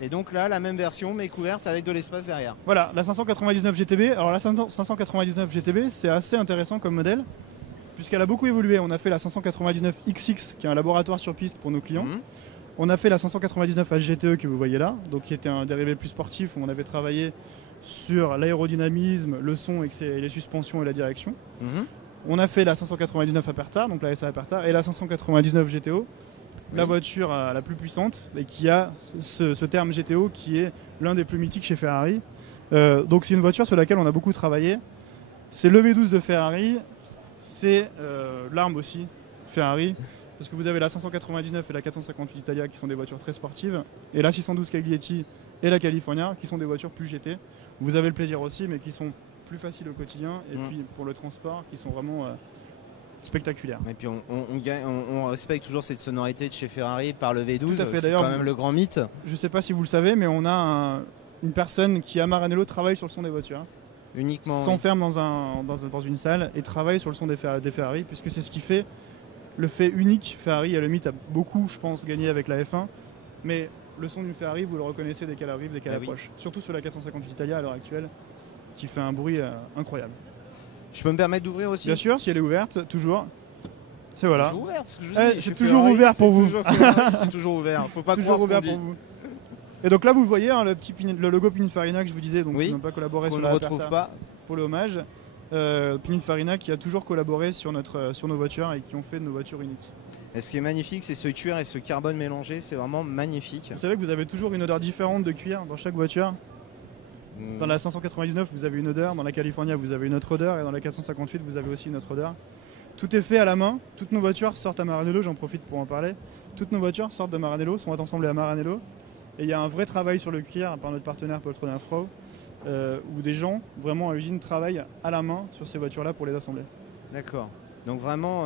Et donc là, la même version, mais couverte avec de l'espace derrière. Voilà, la 599 GTB. Alors la 599 GTB, c'est assez intéressant comme modèle, puisqu'elle a beaucoup évolué. On a fait la 599 XX, qui est un laboratoire sur piste pour nos clients. On a fait la 599 HGTE que vous voyez là, donc qui était un dérivé plus sportif où on avait travaillé sur l'aérodynamisme, le son et les suspensions et la direction. On a fait la 599 Aperta, donc la SA Aperta, et la 599 GTO, la voiture la plus puissante, et qui a ce terme GTO qui est l'un des plus mythiques chez Ferrari. Donc c'est une voiture sur laquelle on a beaucoup travaillé. C'est le V12 de Ferrari, c'est l'arme aussi Ferrari, parce que vous avez la 599 et la 458 Italia qui sont des voitures très sportives, et la 612 Caglietti et la California qui sont des voitures plus GT. Vous avez le plaisir aussi, mais qui sont plus faciles au quotidien, et puis pour le transport, qui sont vraiment spectaculaires. Et puis on respecte toujours cette sonorité de chez Ferrari par le V12, Tout à fait. c'est quand même le grand mythe. Je ne sais pas si vous le savez, mais on a une personne qui à Maranello travaille sur le son des voitures. Uniquement. S'enferme dans une salle et travaille sur le son des Ferrari, puisque c'est ce qui fait le fait unique. Ferrari, à la limite, a beaucoup, je pense, gagné avec la F1, mais le son d'une Ferrari, vous le reconnaissez dès qu'elle arrive, dès qu'elle approche. Surtout sur la 458 Italia à l'heure actuelle, qui fait un bruit incroyable. Je peux me permettre d'ouvrir aussi? Bien sûr, si elle est ouverte, toujours. C'est voilà. Toujours ouvert, ce que je dis. C'est toujours ouvert pour vous. C'est toujours ouvert. Faut pas toujours croire ouvert ce qu'on pour dit. vous. Et donc là, vous voyez le logo Pininfarina que je vous disais, donc qui n'ont pas collaboré qu'on sur ne la retrouve Aperta pas pour le hommage. Pininfarina qui a toujours collaboré sur nos voitures et qui ont fait de nos voitures uniques. Et ce qui est magnifique, c'est ce cuir et ce carbone mélangé, c'est vraiment magnifique. Vous savez que vous avez toujours une odeur différente de cuir dans chaque voiture. Dans la 599, vous avez une odeur, dans la California, vous avez une autre odeur, et dans la 458, vous avez aussi une autre odeur. Tout est fait à la main, toutes nos voitures sortent à Maranello, j'en profite pour en parler. Toutes nos voitures sortent de Maranello, sont assemblées à Maranello. Et il y a un vrai travail sur le cuir par notre partenaire Poltron Afro, où des gens, vraiment à l'usine, travaillent à la main sur ces voitures-là pour les assembler. D'accord. Donc vraiment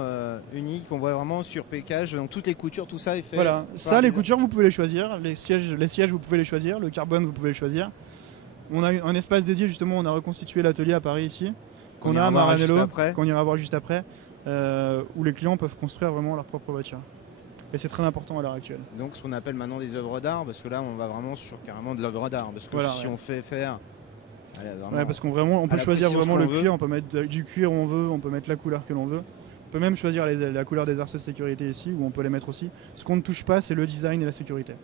unique, on voit vraiment sur pécage, donc toutes les coutures, tout ça est fait. Voilà, ça les coutures vous pouvez les choisir, les sièges vous pouvez les choisir, le carbone vous pouvez les choisir. On a un espace dédié justement, on a reconstitué l'atelier à Paris ici, qu'on a à Maranello, qu'on ira voir juste après, où les clients peuvent construire vraiment leur propre voiture. Et c'est très important à l'heure actuelle. Donc ce qu'on appelle maintenant des œuvres d'art, parce que là on va vraiment sur carrément de l'œuvre d'art, parce que voilà, si on fait faire... Ouais, parce qu'on peut choisir vraiment le cuir, on peut mettre du cuir où on veut, on peut mettre la couleur que l'on veut. On peut même choisir la couleur des arceaux de sécurité ici, où on peut les mettre aussi. Ce qu'on ne touche pas, c'est le design et la sécurité,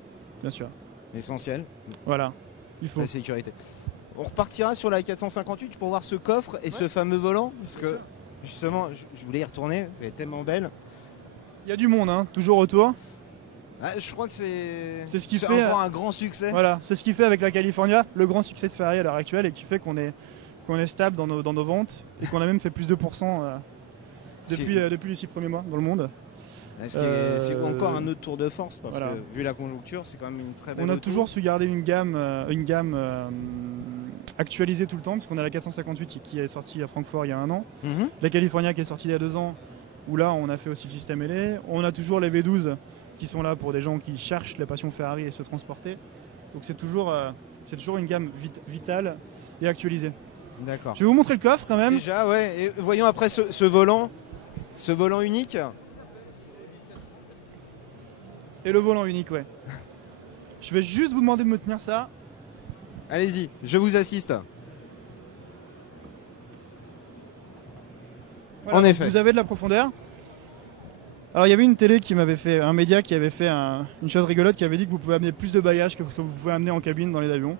bien sûr. Essentiel. Voilà, il faut. La sécurité. On repartira sur la 458 pour voir ce coffre et ce fameux volant, parce que justement, je voulais y retourner, c'est tellement belle. Il y a du monde, hein, toujours autour. Ah, je crois que c'est ce qui fait encore un grand succès. Voilà, c'est ce qui fait avec la California le grand succès de Ferrari à l'heure actuelle et qui fait qu'on est stable dans nos ventes et qu'on a même fait plus de 2% depuis les 6 premiers mois dans le monde. C'est encore un autre tour de force parce que vu la conjoncture, c'est quand même une très belle auto. Toujours su garder une gamme actualisée tout le temps parce qu'on a la 458 qui est sortie à Francfort il y a 1 an, la California qui est sortie il y a 2 ans où là on a fait aussi le système LA, on a toujours les V12 qui sont là pour des gens qui cherchent la passion Ferrari et se transporter. Donc c'est toujours une gamme vitale et actualisée. D'accord. Je vais vous montrer le coffre quand même. Déjà, ouais. Et voyons après ce volant unique. Et le volant unique, ouais. Je vais juste vous demander de me tenir ça. Allez-y, je vous assiste. Voilà, en effet. Vous avez de la profondeur. Alors il y avait une télé qui m'avait fait, un média qui avait fait une chose rigolote qui avait dit que vous pouvez amener plus de bagages que ce que vous pouvez amener en cabine dans les avions.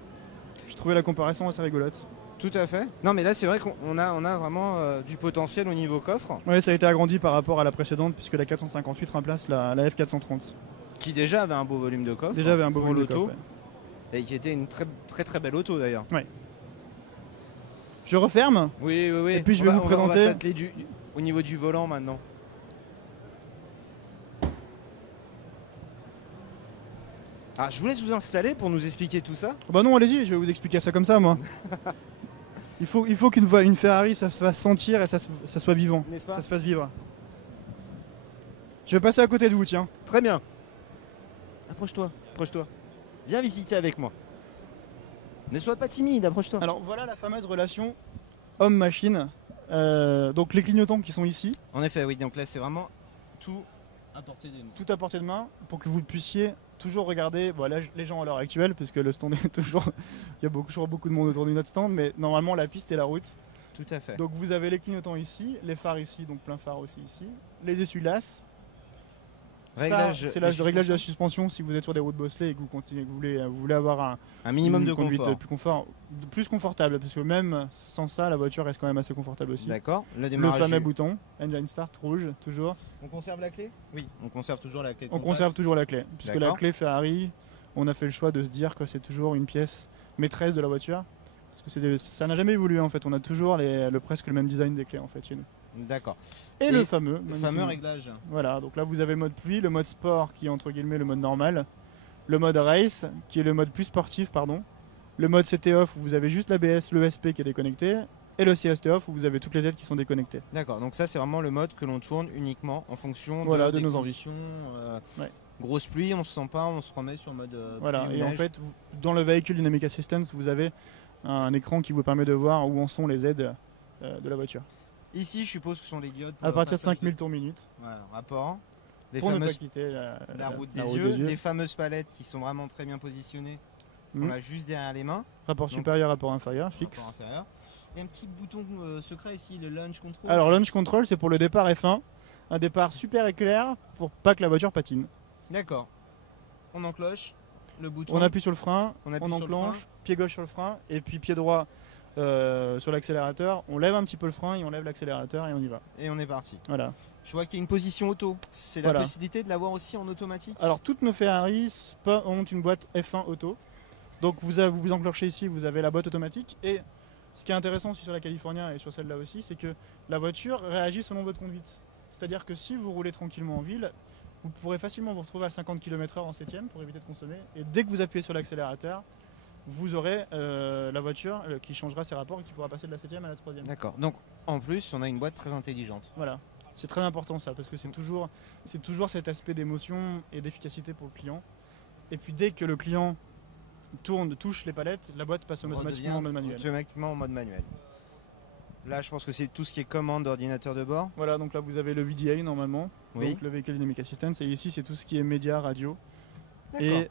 Je trouvais la comparaison assez rigolote. Tout à fait. Non mais là c'est vrai qu'on a vraiment du potentiel au niveau coffre. Oui, ça a été agrandi par rapport à la précédente puisque la 458 remplace la F430. Qui déjà avait un beau volume de coffre. Déjà avait un beau volume de coffre. Ouais. Et qui était une très belle auto d'ailleurs. Oui. Je referme. Oui. Et puis je vais vous présenter. On va s'atteler au niveau du volant maintenant. Ah, je vous laisse vous installer pour nous expliquer tout ça. Bah non, allez-y, je vais vous expliquer ça comme ça, moi. il faut qu'une Ferrari, ça se fasse sentir et ça soit vivant. N'est-ce pas ? Ça se fasse vivre. Je vais passer à côté de vous, tiens. Très bien. Approche-toi. Viens visiter avec moi. Ne sois pas timide, approche-toi. Alors voilà la fameuse relation homme-machine. Donc les clignotants qui sont ici. En effet, oui. Donc là, c'est vraiment tout à portée de main. Tout à portée de main pour que vous puissiez toujours regarder, bon, là, les gens à l'heure actuelle, puisque le stand est toujours, il y a toujours beaucoup de monde autour de notre stand, mais normalement la piste et la route. Tout à fait. Donc vous avez les clignotants ici, les phares ici, donc plein phare aussi ici, les essuie-glaces. C'est le réglage de la suspension si vous êtes sur des routes bosselées et que vous voulez avoir un minimum de conduite confort. plus confortable, parce que même sans ça, la voiture reste quand même assez confortable aussi. D'accord. Le fameux bouton, Engine Start rouge, toujours. On conserve la clé? Oui, on conserve toujours la clé. On conserve toujours la clé, puisque la clé Ferrari, on a fait le choix de se dire que c'est toujours une pièce maîtresse de la voiture. Parce que ça n'a jamais évolué en fait, on a toujours presque le même design des clés en fait chez nous. D'accord. Et le fameux réglage. Voilà, donc là vous avez le mode pluie, le mode sport qui est entre guillemets le mode normal, le mode race qui est le mode plus sportif pardon, le mode CT off où vous avez juste l'ABS, l'ESP qui est déconnecté, et le CST off où vous avez toutes les aides qui sont déconnectées. D'accord, donc ça c'est vraiment le mode que l'on tourne uniquement en fonction de nos envies. Grosse pluie, on se sent pas, on se remet sur le mode voilà, pluie ou et neige. en fait dans le Vehicle Dynamic Assistance vous avez un écran qui vous permet de voir où en sont les aides de la voiture. Ici, je suppose que ce sont les diodes. À partir de 5000 tours minute. Voilà, rapport. Pour ne pas quitter la route des yeux. Les fameuses palettes qui sont vraiment très bien positionnées. On a juste derrière les mains. Rapport supérieur, rapport inférieur, fixe. Rapport inférieur. Et un petit bouton secret ici, le launch control. Alors, launch control, c'est pour le départ F1. Un départ super éclair pour pas que la voiture patine. D'accord. On enclenche le bouton. On appuie sur le frein, on enclenche, pied gauche sur le frein, et puis pied droit sur l'accélérateur. On lève un petit peu le frein et on lève l'accélérateur et on y va. Et on est parti. Voilà. Je vois qu'il y a une position auto. C'est la possibilité de l'avoir aussi en automatique. Alors toutes nos Ferrari ont une boîte F1 auto. Donc vous enclenchez ici, vous avez la boîte automatique. Et ce qui est intéressant aussi sur la California et sur celle-là aussi, c'est que la voiture réagit selon votre conduite. C'est-à-dire que si vous roulez tranquillement en ville, vous pourrez facilement vous retrouver à 50 km/h en 7ème pour éviter de consommer. Et dès que vous appuyez sur l'accélérateur, vous aurez la voiture qui changera ses rapports et qui pourra passer de la 7ème à la 3ème. D'accord. Donc en plus, on a une boîte très intelligente. Voilà. C'est très important ça, parce que c'est toujours cet aspect d'émotion et d'efficacité pour le client. Et puis dès que le client touche les palettes, la boîte passe automatiquement en mode manuel. Automatiquement en mode manuel. Là, je pense que c'est tout ce qui est commande d'ordinateur de bord. Voilà, donc là vous avez le VDA normalement, donc le Vehicle Dynamic Assistance, et ici c'est tout ce qui est médias, radio et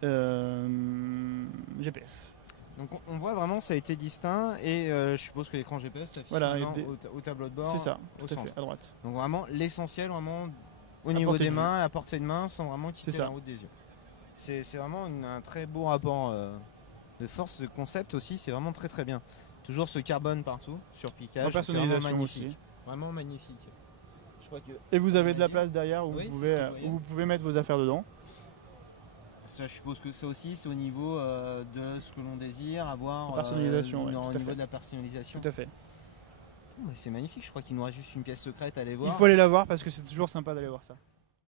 GPS. Donc on voit vraiment ça a été distinct et je suppose que l'écran GPS s'affiche au tableau de bord. C'est ça, au tout à centre. fait, à droite. Donc vraiment l'essentiel au niveau des mains, à portée de main, sans vraiment quitter la route des yeux. C'est vraiment un très beau rapport de force, de concept aussi, c'est vraiment très très bien. Toujours ce carbone partout, sur piquage, en personnalisation magnifique. aussi. Vraiment magnifique. Je crois que et vous avez de la place derrière où vous pouvez mettre vos affaires dedans. Ça, je suppose que ça aussi, c'est au niveau de ce que l'on désire avoir personnalisation, au niveau de la personnalisation. Tout à fait. C'est magnifique, je crois qu'il nous reste juste une pièce secrète à aller voir. Il faut aller la voir parce que c'est toujours sympa d'aller voir ça.